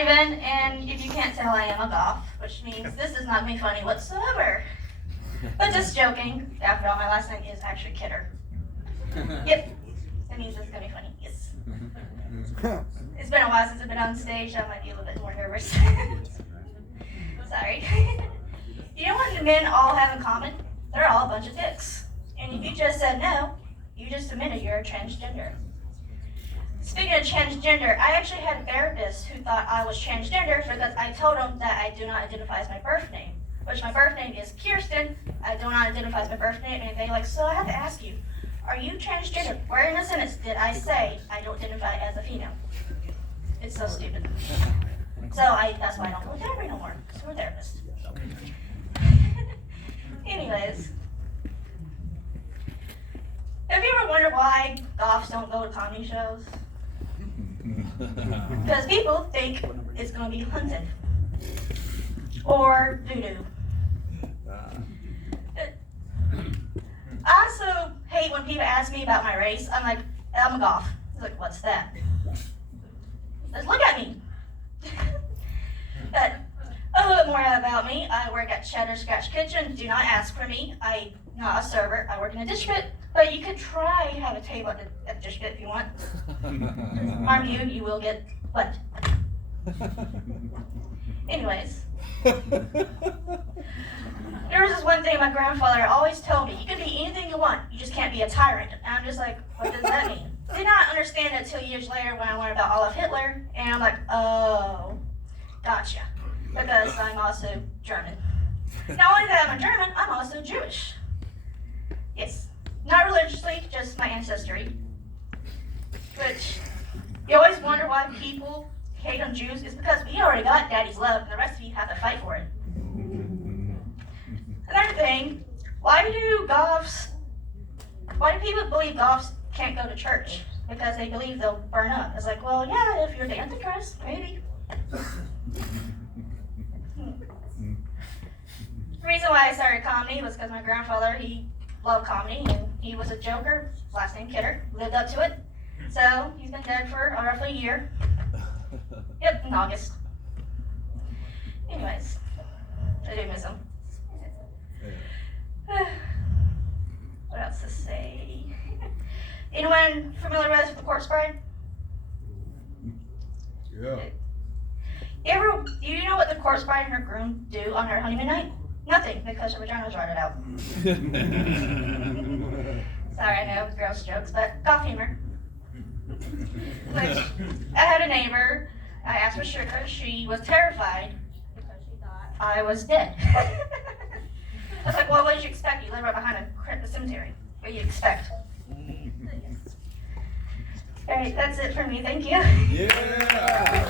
Ruben, and if you can't tell, I am a Goth, which means this is not going to be funny whatsoever. But just joking. After all, my last name is actually Kidder. Yep, that means it's going to be funny. Yes. It's been a while since I've been on stage, so I might be a little bit more nervous. Sorry. You know what men all have in common? They're all a bunch of dicks. And if you just said no, you just admitted you're a transgender. Speaking of transgender, I actually had a therapist who thought I was transgender because I told him that I do not identify as my birth name, which my birth name is Kirsten. I do not identify as my birth name, and they like, so I have to ask you, are you transgender? Where in a sentence did I say I don't identify as a female? It's so stupid. So that's why I don't go to therapy no more, because we're therapists. Anyways, have you ever wondered why Goths don't go to comedy shows? Because people think it's going to be hunted or voodoo. I also hate when people ask me about my race. I'm like, I'm a Goth. He's like, what's that? Let's look at me. But a little bit more about me. I work at Cheddar Scratch Kitchen. Do not ask for me. I'm not a server. I work in a dish pit. But you could try to have a table at the dish pit if you want. Harm you, you will get what? Anyways. There was this one thing my grandfather always told me. You can be anything you want. You just can't be a tyrant. And I'm just like, what does that mean? Did not understand it until years later when I learned about Adolf Hitler. And I'm like, oh, gotcha. Because I'm also German. Not only that I'm a German, I'm also Jewish. Yes. Not religiously, just my ancestry. Which, you always wonder why people hate on Jews. It's because we already got daddy's love, and the rest of you have to fight for it. Another thing, why do people believe Goths can't go to church? Because they believe they'll burn up. It's like, well, yeah, if you're the Antichrist, maybe. The reason why I started comedy was because my grandfather, he loved comedy, and he was a joker, last name Kidder, lived up to it. So he's been dead for roughly a year. Yep, in August. Anyways, I do miss him. What else to say? Anyone familiar with the corpse bride? Yeah. Do you know what the corpse bride and her groom do on their honeymoon night? Nothing, because her vagina was rotted out. Sorry, I know, gross jokes, but Goth humor. Which, I had a neighbor, I asked for sugar, she was terrified because she thought I was dead. I was like, well, what did you expect? You live right behind a cemetery. What do you expect? All right, that's it for me. Thank you. Yeah.